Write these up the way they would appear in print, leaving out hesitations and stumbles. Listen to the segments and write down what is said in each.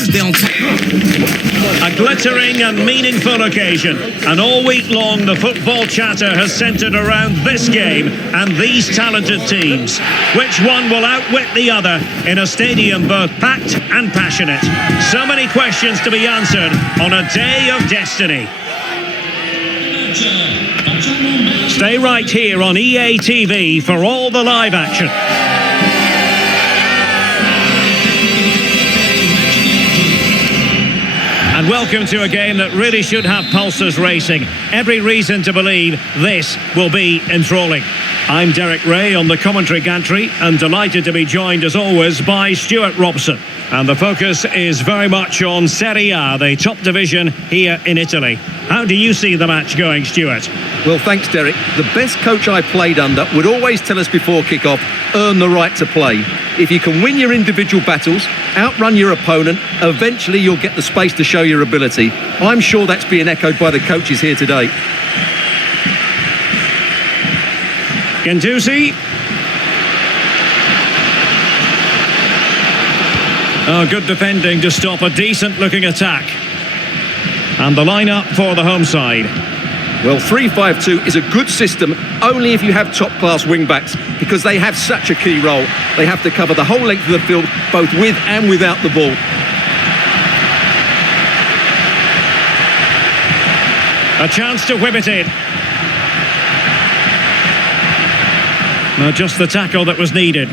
A glittering and meaningful occasion, and all week long the football chatter has centred around this game and these talented teams. Which one will outwit the other in a stadium both packed and passionate? So many questions to be answered on a day of destiny. Stay right here on EA TV for all the live action. And welcome to a game that really should have pulses racing. Every reason to believe this will be enthralling. I'm Derek Ray on the commentary gantry and delighted to be joined as always by Stuart Robson. And the focus is very much on Serie A, the top division here in Italy. How do you see the match going, Stuart? Well, thanks, Derek. The best coach I played under would always tell us before kick-off, earn the right to play. If you can win your individual battles, outrun your opponent, eventually you'll get the space to show your ability. I'm sure that's being echoed by the coaches here today. Guendouzi. Oh, good defending to stop a decent-looking attack. And the line-up for the home side. Well, 3-5-2 is a good system only if you have top-class wing-backs, because they have such a key role. They have to cover the whole length of the field, both with and without the ball. A chance to whip it in. Now, just the tackle that was needed.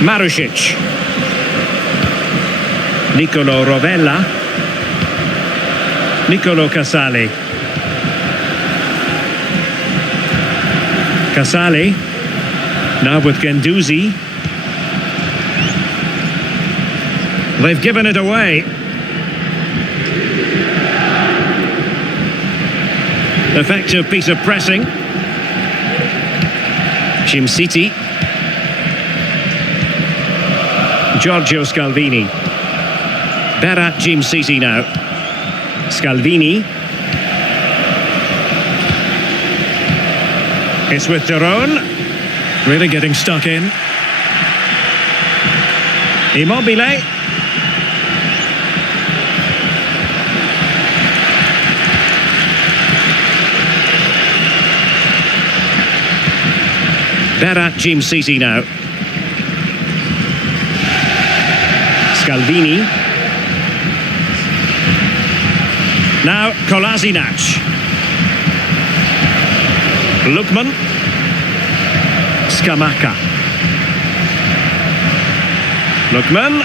Marušić. Nicolo Rovella. Nicolo Casali. Casali. Now with Guendouzi. They've given it away. Effective piece of pressing. City. Giorgio Scalvini. Berat City now. Scalvini. It's with Daron. Really getting stuck in. Immobile. Berat City now. Scalvini. Now Kolasinac. Lukman. Scamacca. Lukman.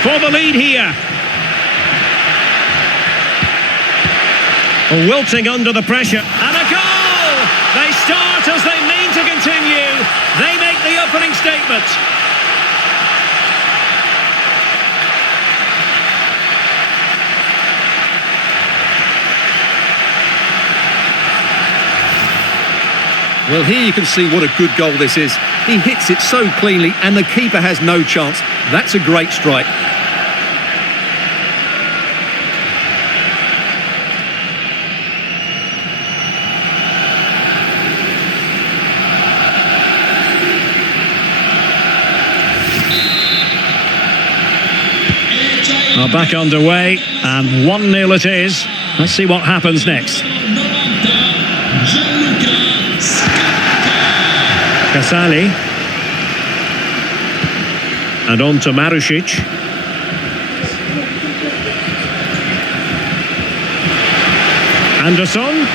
For the lead here. Wilting under the pressure. And a goal! They start as they mean to continue. They make the opening statement. Well, here you can see what a good goal this is. He hits it so cleanly and the keeper has no chance. That's a great strike. Are back underway, and 1-0 it is. Let's see what happens next. Casali. And on to Marušić. Anderson.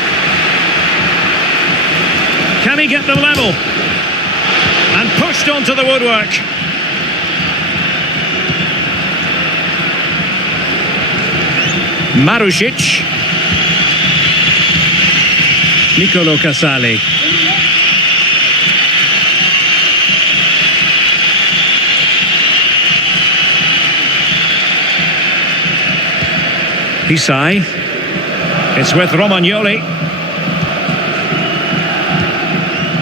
Can he get them level? And pushed onto the woodwork. Marušić. Nicolo Casali. Isai. It's with Romagnoli.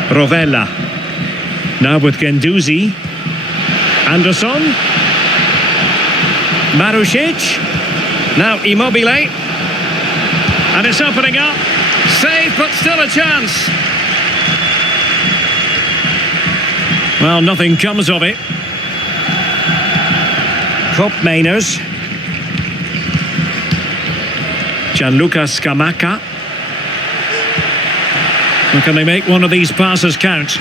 Rovella. Now with Guendouzi. Anderson. Marušić. Now Immobile. And it's opening up. Save, but still a chance. Well, nothing comes of it. Mainers. Gianluca Scamacca. Well, can they make one of these passes count?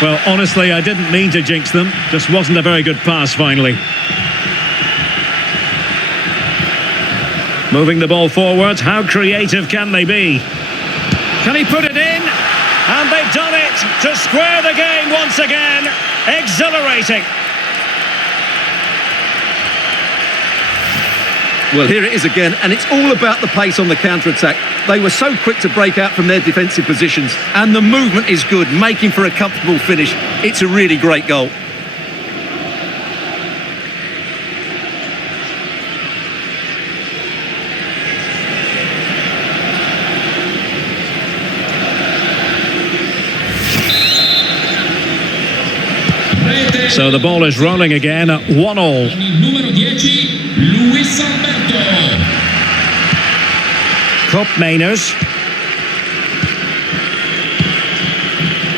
Well, honestly, I didn't mean to jinx them. Just wasn't a very good pass, finally. Moving the ball forward. How creative can they be? Can he put it in? And they've done it to square the game once again. Exhilarating. Well, here it is again, and it's all about the pace on the counter-attack. They were so quick to break out from their defensive positions, and the movement is good, making for a comfortable finish. It's a really great goal. So the ball is rolling again at 1-1. Mainers.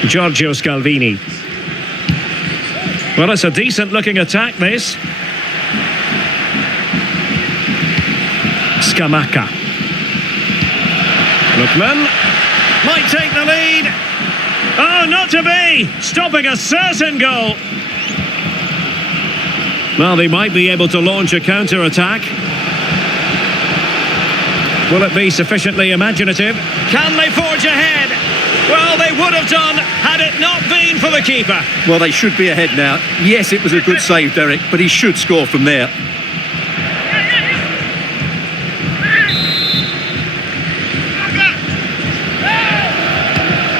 Giorgio Scalvini. Well, it's a decent looking attack, this. Scamacca. Lookman might take the lead. Oh, not to be! Stopping a certain goal. Well, they might be able to launch a counter-attack. Will it be sufficiently imaginative? Can they forge ahead? Well, they would have done had it not been for the keeper. Well, they should be ahead now. Yes, it was a good save, Derek, but he should score from there.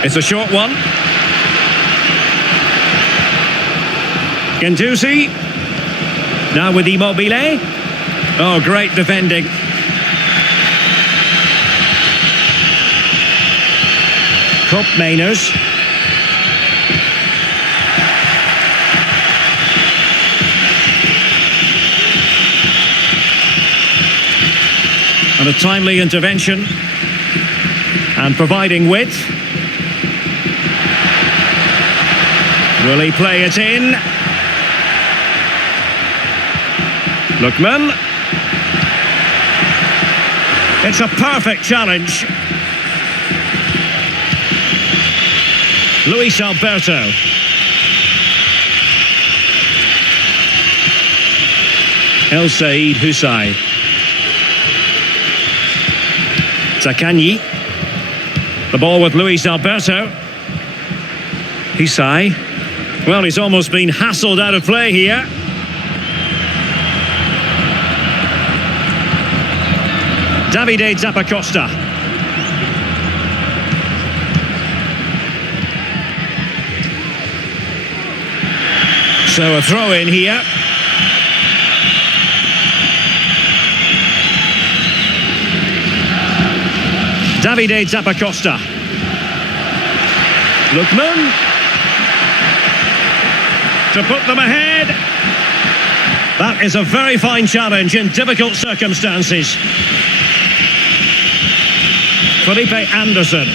It's a short one. Guendouzi. Now with Immobile. Oh, great defending. Mainers. And a timely intervention. And providing width. Will he play it in? Lookman. It's a perfect challenge. Luis Alberto. El Said Husai. Zaccagni. The ball with Luis Alberto. Husai. Well, he's almost been hassled out of play here. Davide Zappacosta. So a throw in here. Davide Zappacosta. Lookman. To put them ahead. That is a very fine challenge in difficult circumstances. Felipe Anderson.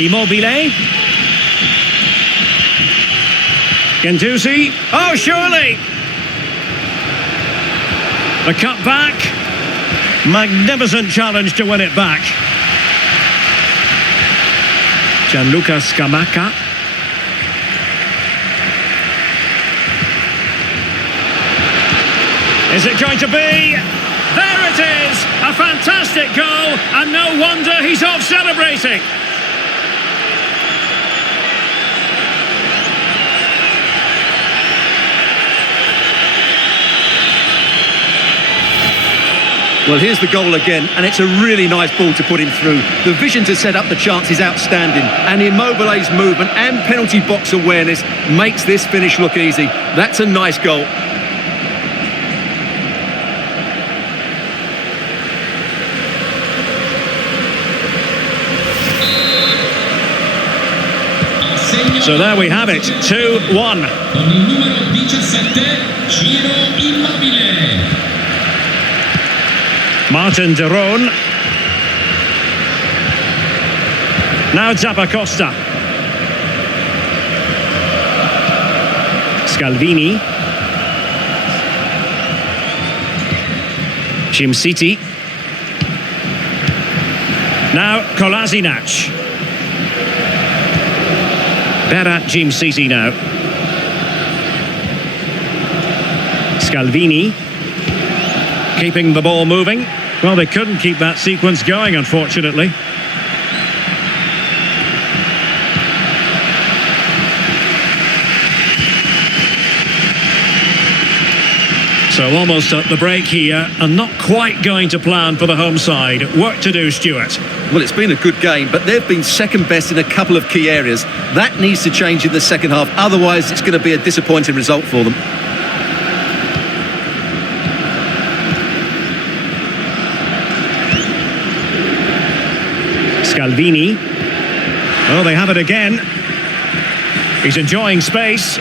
Immobile. Guendouzi. Oh, surely! The cut back. Magnificent challenge to win it back. Gianluca Scamacca. Is it going to be? There it is! A fantastic goal, and no wonder he's off celebrating. Well, here's the goal again, and it's a really nice ball to put him through. The vision to set up the chance is outstanding, and Immobile's movement and penalty box awareness makes this finish look easy. That's a nice goal. So there we have it, 2-1. Con il numero 17, Ciro Immobile. Martin de Roon. Now Zappacosta. Scalvini. City. Now Kolasinac. Berat City now. Scalvini. Keeping the ball moving. Well, they couldn't keep that sequence going, unfortunately. So almost at the break here, and not quite going to plan for the home side. Work to do, Stuart. Well, it's been a good game, but they've been second best in a couple of key areas. That needs to change in the second half, otherwise it's going to be a disappointing result for them. Scalvini. Oh, they have it again. He's enjoying space.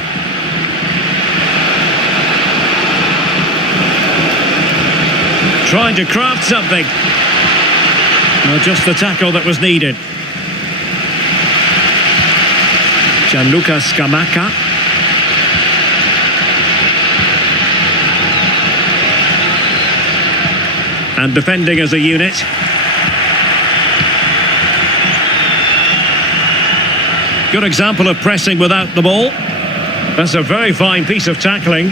Trying to craft something. Well, just the tackle that was needed. Gianluca Scamacca. And defending as a unit. Good example of pressing without the ball. That's a very fine piece of tackling.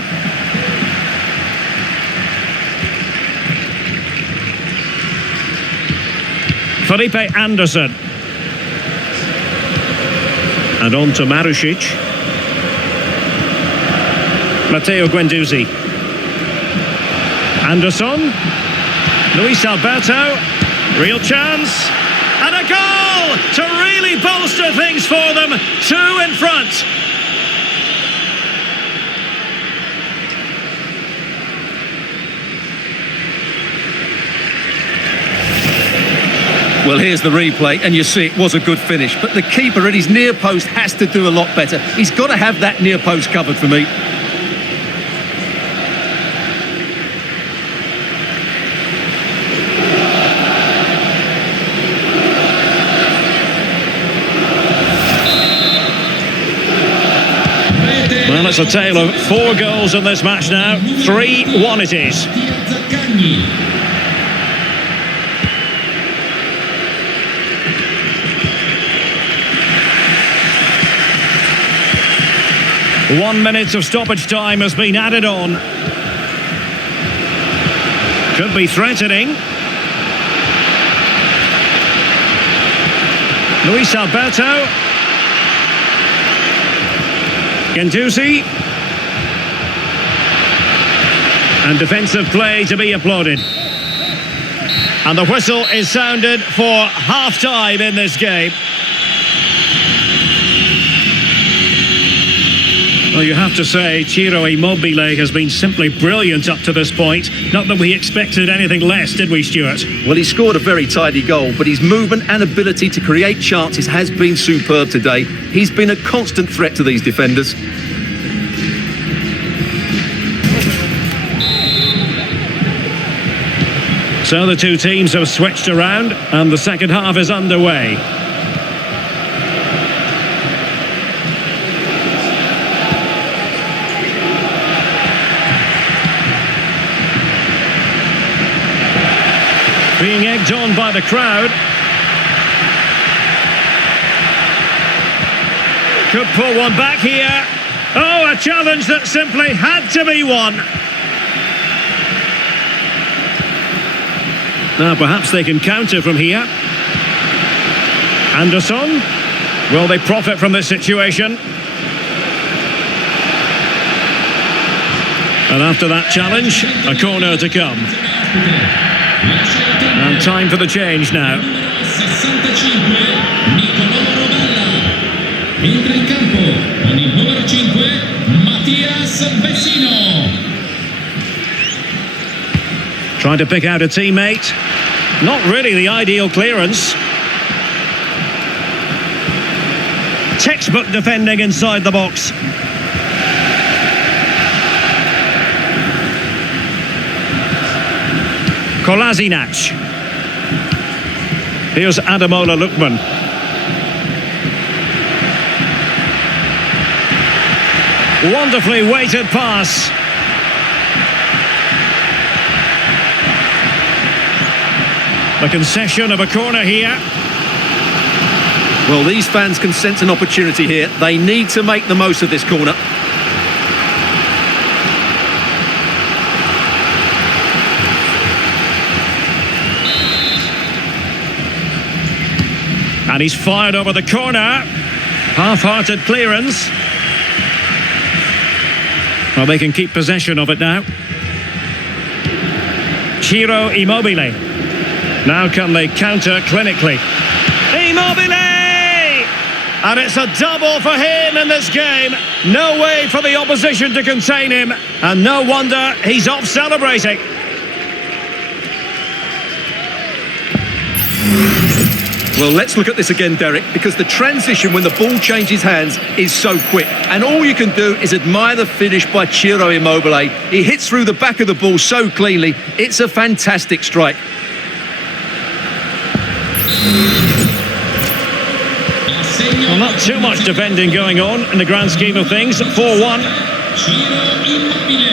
Felipe Anderson. And on to Marusic. Matteo Guendouzi. Anderson. Luis Alberto. Real chance. And a goal to really bolster things for them. 2 in front. Well, here's the replay, and you see it was a good finish. But the keeper at his near post has to do a lot better. He's got to have that near post covered for me. Well, it's a tale of 4 goals in this match now. 3-1 it is. One minute of stoppage time has been added on. Could be threatening. Luis Alberto. Guendouzi. And defensive play to be applauded. And the whistle is sounded for half-time in this game. Well, you have to say, Ciro Immobile has been simply brilliant up to this point. Not that we expected anything less, did we, Stuart? Well, he scored a very tidy goal, but his movement and ability to create chances has been superb today. He's been a constant threat to these defenders. So the two teams have switched around, and the second half is underway. Being egged on by the crowd. Could pull one back here. Oh, a challenge that simply had to be won. Now perhaps they can counter from here. Anderson. Will they profit from this situation? And after that challenge, a corner to come. And time for the change now. Entra in campo con il numero 5 Mattias Vecino. Trying to pick out a teammate. Not really the ideal clearance. Textbook defending inside the box. Kolasinac. Here's Ademola Lookman. Wonderfully weighted pass. The concession of a corner here. Well, these fans can sense an opportunity here. They need to make the most of this corner. And he's fired over the corner. Half-hearted clearance. Well, they can keep possession of it now. Ciro Immobile. Now can they counter clinically? Immobile! And it's a double for him in this game. No way for the opposition to contain him. And no wonder he's off celebrating. Well, let's look at this again, Derek, because the transition when the ball changes hands is so quick. And all you can do is admire the finish by Ciro Immobile. He hits through the back of the ball so cleanly. It's a fantastic strike. Well, not too much defending going on in the grand scheme of things. 4-1. Ciro Immobile.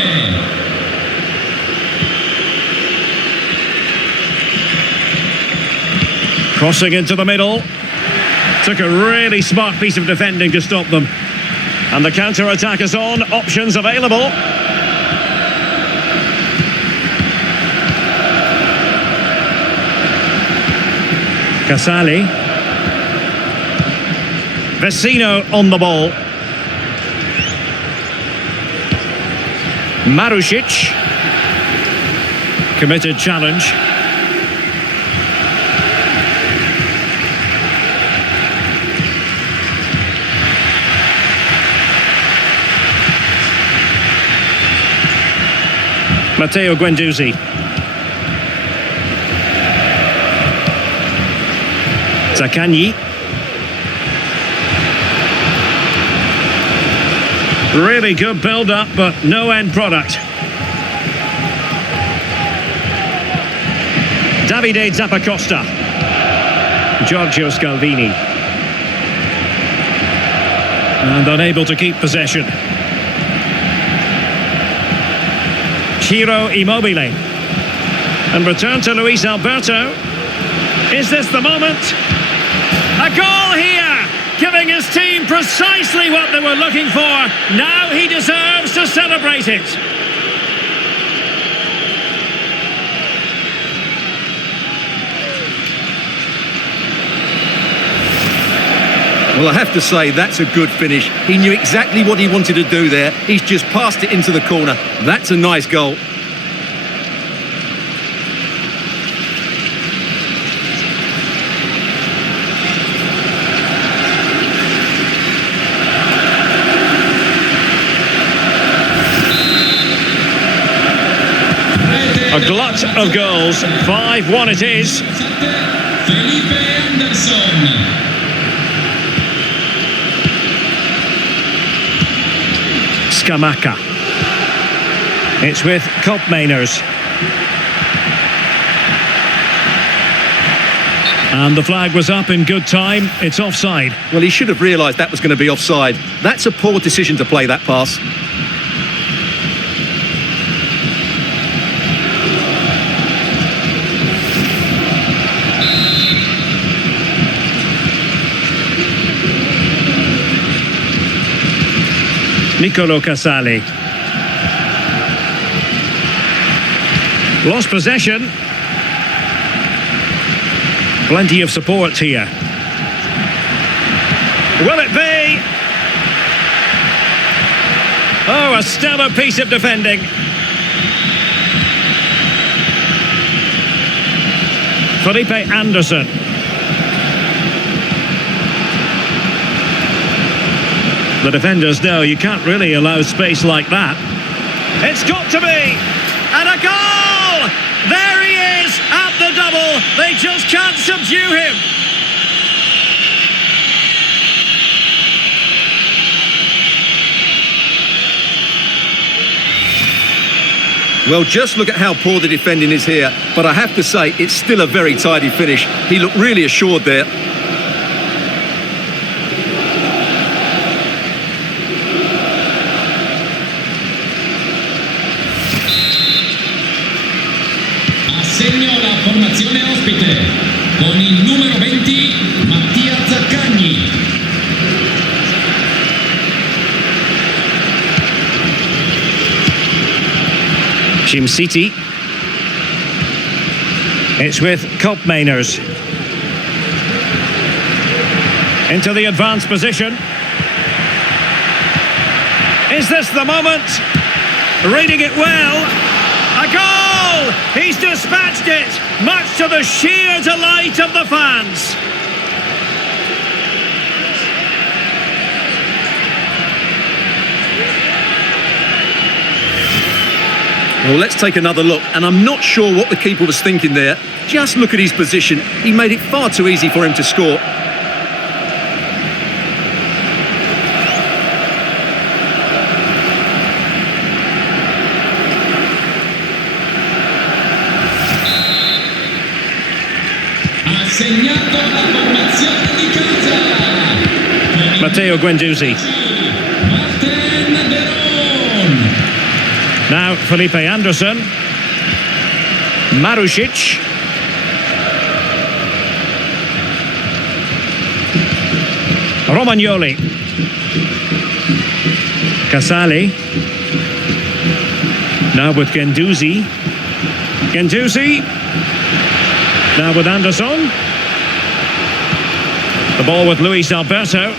Crossing into the middle. Took a really smart piece of defending to stop them. And the counter-attack is on. Options available. Casali. Vecino on the ball. Marusic. Committed challenge. Matteo Guendouzi. Zaccagni. Really good build-up, but no end product. Davide Zappacosta. Giorgio Scalvini. And unable to keep possession. Ciro Immobile. And return to Luis Alberto. Is this the moment? A goal here! Giving his team precisely what they were looking for. Now he deserves to celebrate it. Well, I have to say, that's a good finish. He knew exactly what he wanted to do there. He's just passed it into the corner. That's a nice goal. A glut of goals. 5-1 it is. Felipe Anderson. Scamacca. It's with Kopmeiners. And the flag was up in good time. It's offside. Well, he should have realised that was going to be offside. That's a poor decision to play that pass. Nicolo Casali. Lost possession. Plenty of support here. Will it be? Oh, a stellar piece of defending. Felipe Anderson. The defenders know you can't really allow space like that. It's got to be! And a goal! There he is at the double. They just can't subdue him. Well, just look at how poor the defending is here. But I have to say, it's still a very tidy finish. He looked really assured there. Assegno la formazione ospite con il numero 20 Mattia Zaccagni. Jim City. It's with Koopmeiners. Into the advanced position. Is this the moment? Reading it well. A goal! He's dispatched it, much to the sheer delight of the fans. Well, let's take another look, and I'm not sure what the keeper was thinking there. Just look at his position. He made it far too easy for him to score. Assegnato la formazione di casa. Matteo Guendouzi. Martin Deron. Now Felipe Anderson. Marušić. Romagnoli. Casale. Now with Guendouzi. Guendouzi. Now with Anderson. The ball with Luis Alberto.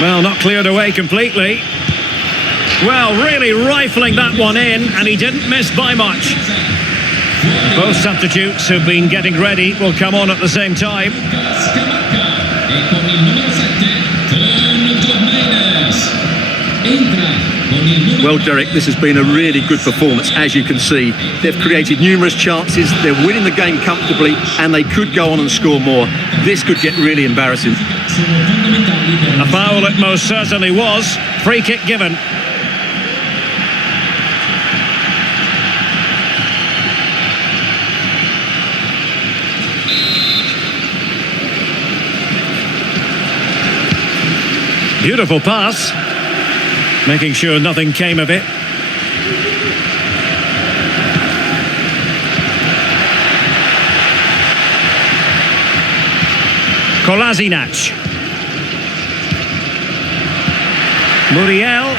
Well, not cleared away completely. Well, really rifling that one in, and he didn't miss by much. Both substitutes who've been getting ready will come on at the same time. E con il numero 7 Koopmeiners. Entra con il numero. Well, Derek, this has been a really good performance, as you can see. They've created numerous chances, they're winning the game comfortably, and they could go on and score more. This could get really embarrassing. A foul it most certainly was. Free kick given. Beautiful pass. Making sure nothing came of it. Kolasinac. Muriel.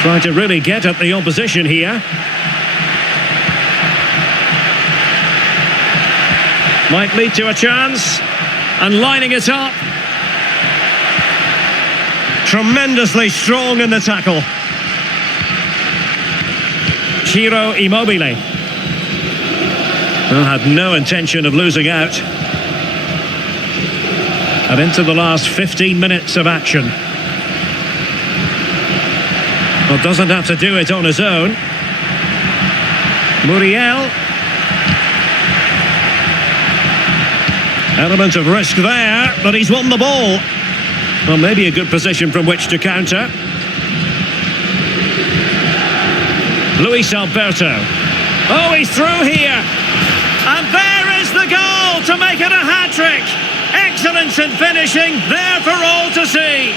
Trying to really get at the opposition here. Might lead to a chance. And lining it up. Tremendously strong in the tackle. Ciro Immobile. Well, had no intention of losing out. And into the last 15 minutes of action. Well, doesn't have to do it on his own. Muriel. Element of risk there, but he's won the ball. Well, maybe a good position from which to counter. Luis Alberto. Oh, he's through here. And there is the goal to make it a hat-trick. Excellence in finishing, there for all to see.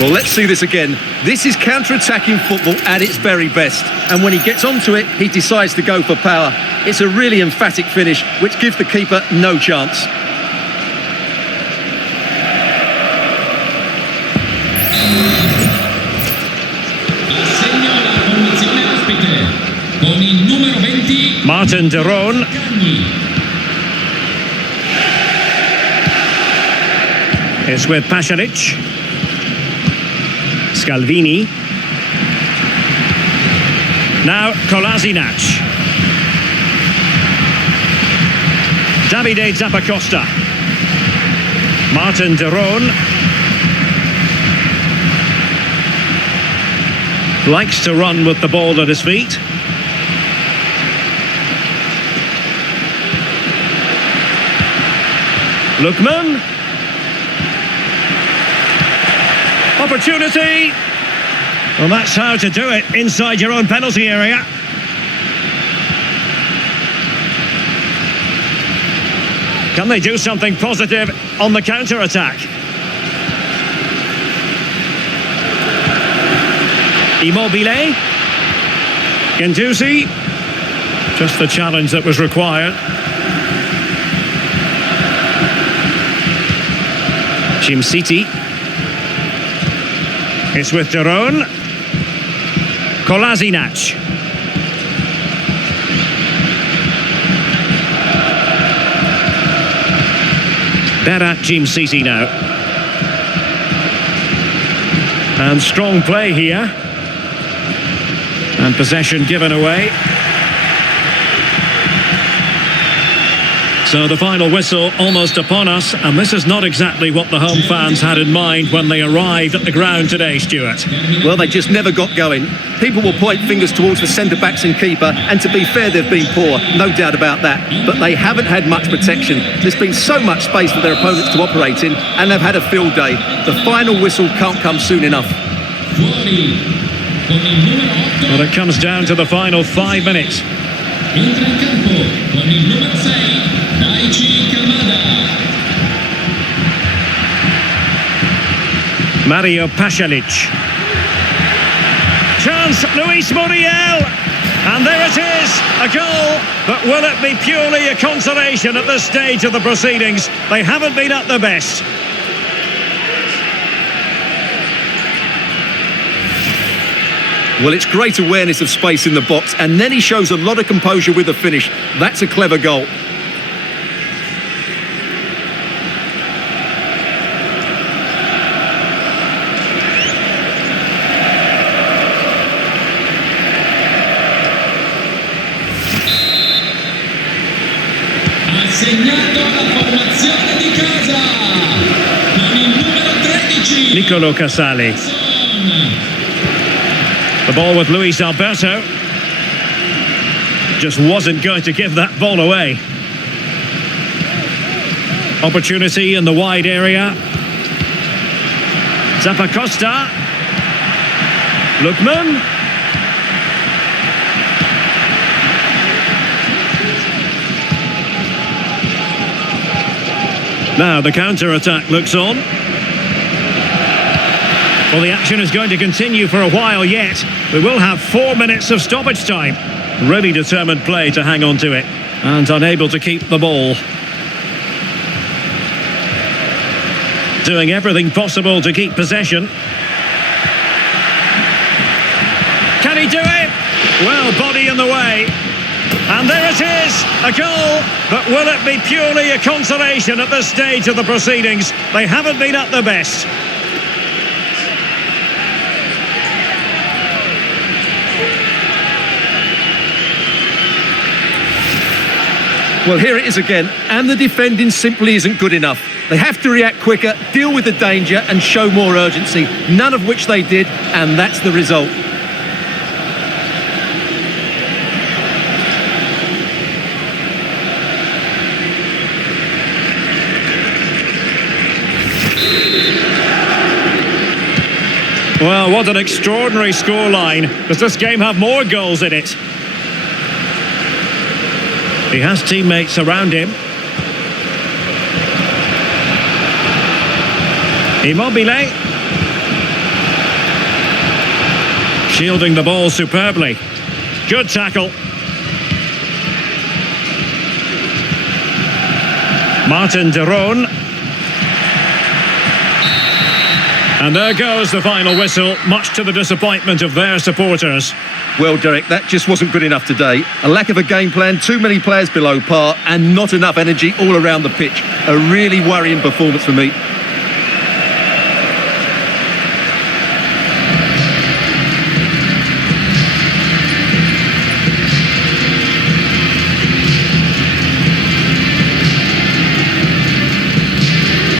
Well, let's see this again. This is counter-attacking football at its very best. And when he gets onto it, he decides to go for power. It's a really emphatic finish, which gives the keeper no chance. Assegno la formazione ospite con il numero 20 Martin Deron. Zaccagni. It's with Pasalic. Scalvini. Now Kolasinac. Davide Zappacosta. Martin Deron. Likes to run with the ball at his feet. Lookman. Opportunity. Well, that's how to do it inside your own penalty area. Can they do something positive on the counter-attack? Immobile. Guendouzi. Just the challenge that was required. City. It's with Daron. Kolasinac. Better City now. And strong play here. And possession given away. So the final whistle almost upon us, and this is not exactly what the home fans had in mind when they arrived at the ground today, Stuart. Well, they just never got going. People will point fingers towards the centre-backs and keeper, and to be fair, they've been poor, no doubt about that. But they haven't had much protection. There's been so much space for their opponents to operate in, and they've had a field day. The final whistle can't come soon enough. Well, it comes down to the final 5 minutes. Entra in campo con il numero 6, Mario Pasalic. Chance, Luis Muriel. And there it is, a goal. But will it be purely a consolation at this stage of the proceedings? They haven't been at their best. Well, it's great awareness of space in the box, and then he shows a lot of composure with the finish. That's a clever goal. segnato la formazione di casa con il numero 13 Nicolo Casali. The ball with Luis Alberto. Just wasn't going to give that ball away. Opportunity in the wide area. Zappacosta. Lookman. Now the counter-attack looks on. Well, the action is going to continue for a while yet. We will have 4 minutes of stoppage time. Really determined play to hang on to it. And unable to keep the ball. Doing everything possible to keep possession. Can he do it? Well, body in the way. And there it is, a goal. But will it be purely a consolation at this stage of the proceedings? They haven't been at their best. Well, here it is again, and the defending simply isn't good enough. They have to react quicker, deal with the danger and show more urgency, none of which they did, and that's the result. Well, what an extraordinary scoreline. Does this game have more goals in it? He has teammates around him. Immobile. Shielding the ball superbly. Good tackle. Martin Daron. And there goes the final whistle, much to the disappointment of their supporters. Well, Derek, that just wasn't good enough today. A lack of a game plan, too many players below par, and not enough energy all around the pitch. A really worrying performance for me.